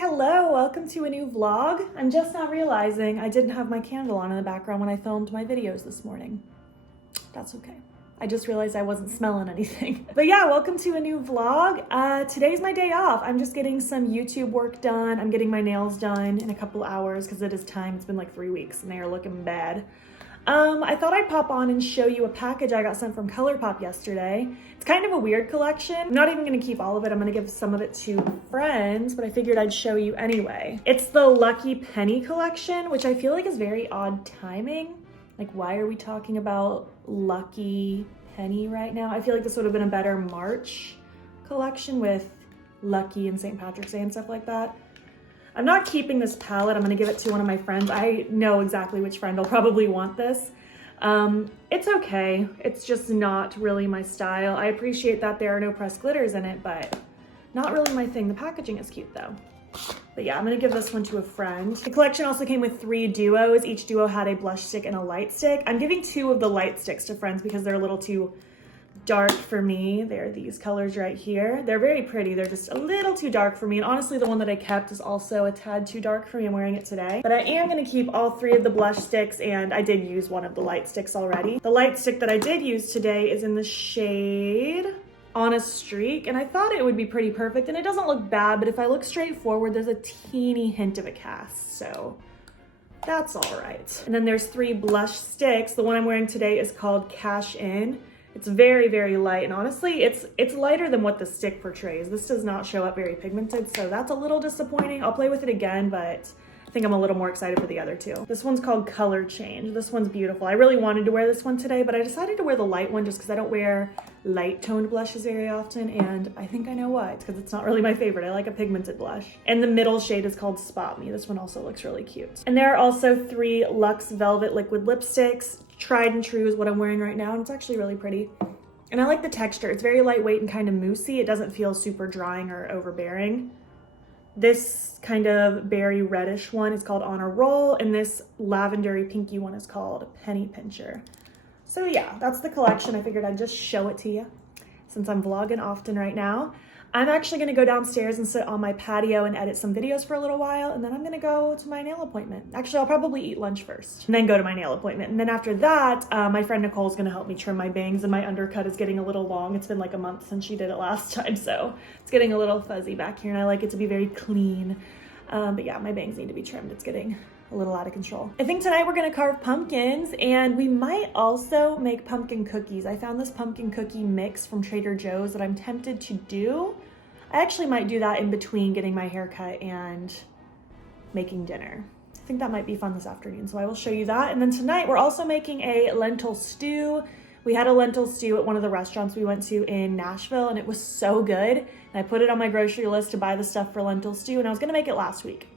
Hello, welcome to a new vlog. I'm just now realizing I didn't have my candle on in the background when I filmed my videos this morning. That's okay. I just realized I wasn't smelling anything. But yeah, welcome to a new vlog. Today's my day off. I'm just getting some YouTube work done. I'm getting my nails done in a couple hours because it is time. It's been like 3 weeks and they are looking bad. I thought I'd pop on and show you a package I got sent from Colourpop yesterday. It's kind of a weird collection. I'm not even gonna keep all of it. I'm gonna give some of it to friends, but I figured I'd show you anyway. It's the Lucky Penny collection, which I feel like is very odd timing. Like, why are we talking about Lucky Penny right now? I feel like this would have been a better March collection with Lucky and St. Patrick's Day and stuff like that. I'm not keeping this palette. I'm gonna give it to one of my friends. I know exactly which friend will probably want this. It's okay. It's just not really my style. I appreciate that there are no pressed glitters in it, but not really my thing. The packaging is cute though. But yeah, I'm gonna give this one to a friend. The collection also came with 3 duos. Each duo had a blush stick and a light stick. I'm giving 2 of the light sticks to friends because they're a little too dark for me. They're these colors right here. They're very pretty. They're just a little too dark for me. And honestly, the one that I kept is also a tad too dark for me. I'm wearing it today. But I am gonna keep all 3 of the blush sticks, and I did use one of the light sticks already. The light stick that I did use today is in the shade On a Streak, and I thought it would be pretty perfect, and it doesn't look bad, but if I look straight forward, there's a teeny hint of a cast, so that's all right. And then there's 3 blush sticks. The one I'm wearing today is called Cash In. It's very, very light, and honestly, it's lighter than what the stick portrays. This does not show up very pigmented, so that's a little disappointing. I'll play with it again, but I think I'm a little more excited for the other 2. This one's called Color Change. This one's beautiful. I really wanted to wear this one today, but I decided to wear the light one just because I don't wear light toned blushes very often, and I think I know why. It's because it's not really my favorite. I like a pigmented blush. And the middle shade is called Spot Me. This one also looks really cute. And there are also 3 Luxe Velvet Liquid Lipsticks. Tried and True is what I'm wearing right now, and it's actually really pretty. And I like the texture. It's very lightweight and kind of moussey. It doesn't feel super drying or overbearing. This kind of berry reddish one is called On a Roll, and this lavendery pinky one is called Penny Pincher. So yeah, that's the collection. I figured I'd just show it to you since I'm vlogging often right now. I'm actually gonna go downstairs and sit on my patio and edit some videos for a little while, and then I'm gonna go to my nail appointment. Actually, I'll probably eat lunch first and then go to my nail appointment. And then after that, my friend Nicole's gonna help me trim my bangs, and my undercut is getting a little long. It's been like a month since she did it last time, so it's getting a little fuzzy back here, and I like it to be very clean. But yeah, my bangs need to be trimmed. It's getting a little out of control. I think tonight we're gonna carve pumpkins, and we might also make pumpkin cookies. I found this pumpkin cookie mix from Trader Joe's that I'm tempted to do. I actually might do that in between getting my hair cut and making dinner. I think that might be fun this afternoon, so I will show you that. And then tonight we're also making a lentil stew. We had a lentil stew at one of the restaurants we went to in Nashville, and it was so good. And I put it on my grocery list to buy the stuff for lentil stew, and I was gonna make it last week.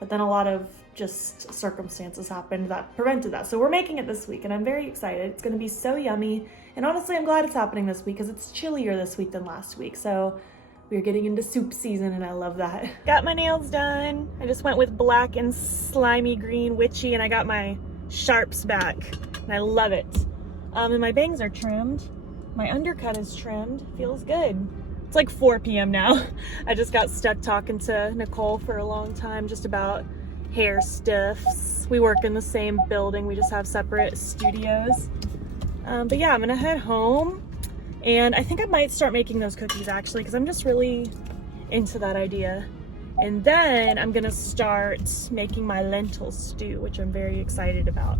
But then a lot of just circumstances happened that prevented that. So we're making it this week, and I'm very excited. It's gonna be so yummy. And honestly, I'm glad it's happening this week because it's chillier this week than last week. So we're getting into soup season, and I love that. Got my nails done. I just went with black and slimy green witchy, and I got my sharps back, and I love it. And my bangs are trimmed. My undercut is trimmed. Feels good. It's like 4 p.m. now. I just got stuck talking to Nicole for a long time just about hair stuffs. We work in the same building. We just have separate studios. But yeah, I'm gonna head home. And I think I might start making those cookies actually, because I'm just really into that idea. And then I'm gonna start making my lentil stew, which I'm very excited about.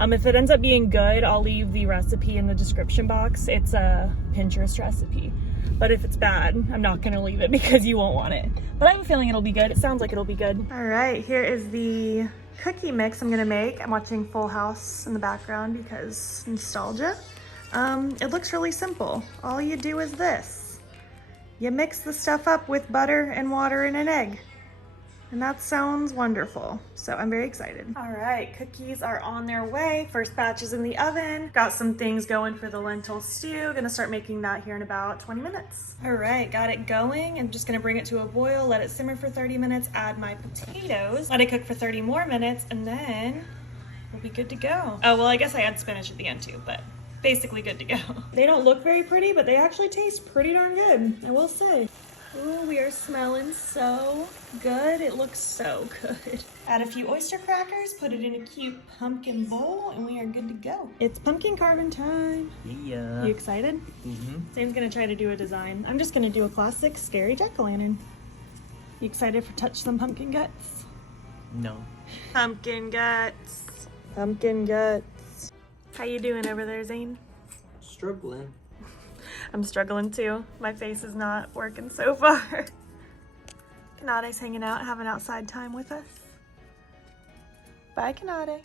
If it ends up being good, I'll leave the recipe in the description box. It's a Pinterest recipe. But if it's bad, I'm not gonna leave it because you won't want it. But I have a feeling it'll be good. It sounds like it'll be good. All right, here is the cookie mix I'm gonna make. I'm watching Full House in the background because nostalgia. It looks really simple. All you do is this. You mix the stuff up with butter and water and an egg. And that sounds wonderful. So I'm very excited. All right, cookies are on their way. First batch is in the oven. Got some things going for the lentil stew. Gonna start making that here in about 20 minutes. All right, got it going. I'm just gonna bring it to a boil, let it simmer for 30 minutes, add my potatoes, let it cook for 30 more minutes, and then we'll be good to go. Oh, well, I guess I add spinach at the end too, but basically good to go. They don't look very pretty, but they actually taste pretty darn good, I will say. Ooh, we are smelling so good. It looks so good. Add a few oyster crackers, put it in a cute pumpkin bowl, and we are good to go. It's pumpkin carving time. Yeah. You excited? Mm-hmm. Zane's gonna try to do a design. I'm just gonna do a classic scary jack-o'-lantern. You excited for touch some pumpkin guts? No. Pumpkin guts. Pumpkin guts. How you doing over there, Zane? Struggling. I'm struggling too. My face is not working so far. Kanade's hanging out, having outside time with us. Bye, Kanade.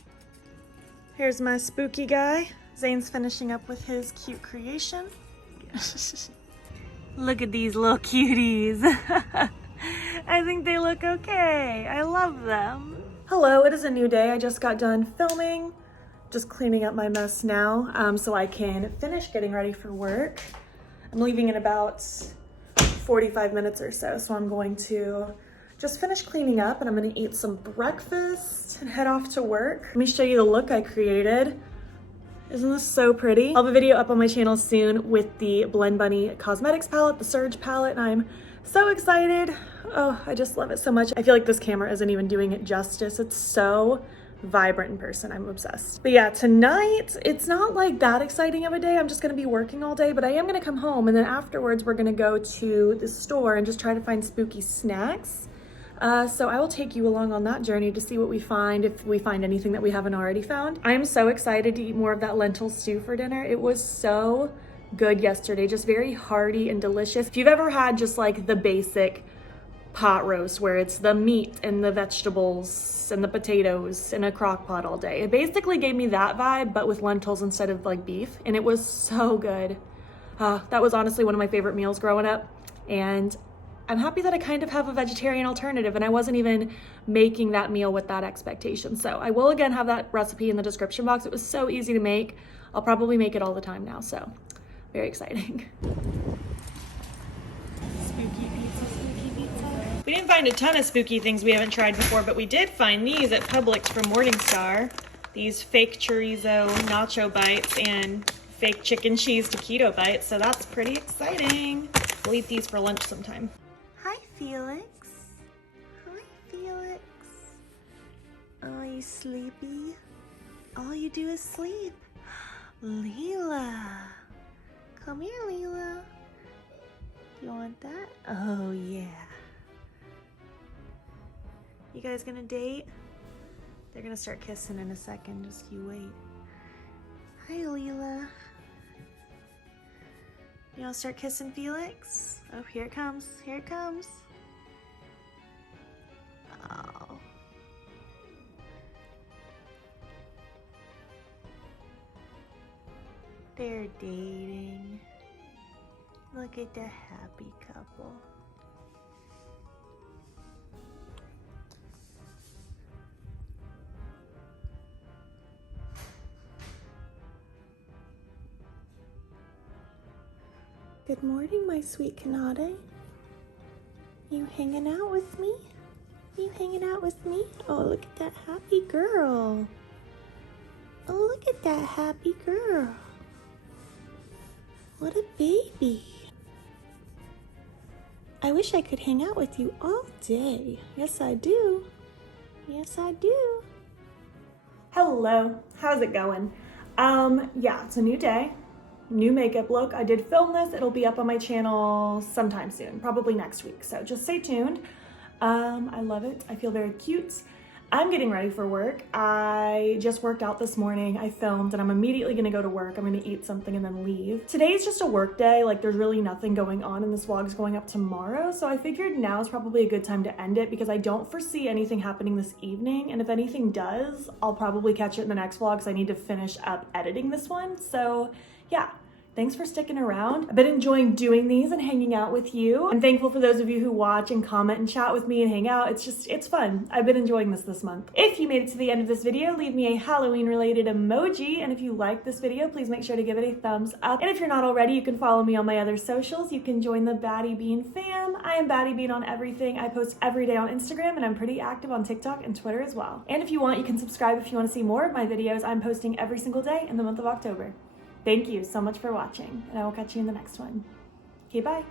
Here's my spooky guy. Zane's finishing up with his cute creation. Look at these little cuties. I think they look okay. I love them. Hello, it is a new day. I just got done filming. Just cleaning up my mess now so I can finish getting ready for work. I'm leaving in about 45 minutes or so, so I'm going to just finish cleaning up and I'm gonna eat some breakfast and head off to work. Let me show you the look I created. Isn't this so pretty? I'll have a video up on my channel soon with the Blend Bunny Cosmetics palette, the Surge palette, and I'm so excited. Oh, I just love it so much. I feel like this camera isn't even doing it justice. It's so vibrant in person. I'm obsessed. But yeah, tonight, it's not like that exciting of a day. I'm just gonna be working all day, but I am gonna come home and then afterwards we're gonna go to the store and just try to find spooky snacks. So I will take you along on that journey to see what we find, if we find anything that we haven't already found. I am so excited to eat more of that lentil stew for dinner. It was so good yesterday, just very hearty and delicious. If you've ever had just like the basic pot roast where it's the meat and the vegetables and the potatoes in a crock pot all day, it basically gave me that vibe, but with lentils instead of like beef, and it was so good. That was honestly one of my favorite meals growing up, and I'm happy that I kind of have a vegetarian alternative and I wasn't even making that meal with that expectation. So I will again have that recipe in the description box. It was so easy to make. I'll probably make it all the time now, so very exciting. Spooky pizza, spooky pizza. We didn't find a ton of spooky things we haven't tried before, but we did find these at Publix from Morningstar. These fake chorizo nacho bites and fake chicken cheese taquito bites, so that's pretty exciting. We'll eat these for lunch sometime. Hi, Felix. Hi, Felix. Are you sleepy? All you do is sleep. Leela. Come here, Leela. You want that? Oh, yeah. You guys gonna date? They're gonna start kissing in a second. Just you wait. Hi, Leela. You wanna start kissing Felix? Oh, here it comes. Here it comes. Oh. They're dating. Look at the happy couple. Good morning, my sweet Kanade. You hanging out with me? You hanging out with me? Oh, look at that happy girl. Oh, look at that happy girl. What a baby. I wish I could hang out with you all day. Yes, I do. Yes, I do. Hello, how's it going? Yeah, it's a new day. New makeup look. I did film this. It'll be up on my channel sometime soon, probably next week. So just stay tuned. I love it. I feel very cute. I'm getting ready for work. I just worked out this morning. I filmed and I'm immediately gonna go to work. I'm gonna eat something and then leave. Today's just a work day. Like there's really nothing going on and this vlog's going up tomorrow. So I figured now is probably a good time to end it because I don't foresee anything happening this evening. And if anything does, I'll probably catch it in the next vlog because I need to finish up editing this one. So yeah. Thanks for sticking around. I've been enjoying doing these and hanging out with you. I'm thankful for those of you who watch and comment and chat with me and hang out. It's fun. I've been enjoying this month. If you made it to the end of this video, leave me a Halloween related emoji. And if you like this video, please make sure to give it a thumbs up. And if you're not already, you can follow me on my other socials. You can join the battybean fam. I am battybean on everything. I post every day on Instagram and I'm pretty active on TikTok and Twitter as well. And if you want, you can subscribe if you want to see more of my videos. I'm posting every single day in the month of October. Thank you so much for watching, and I will catch you in the next one. Okay, bye.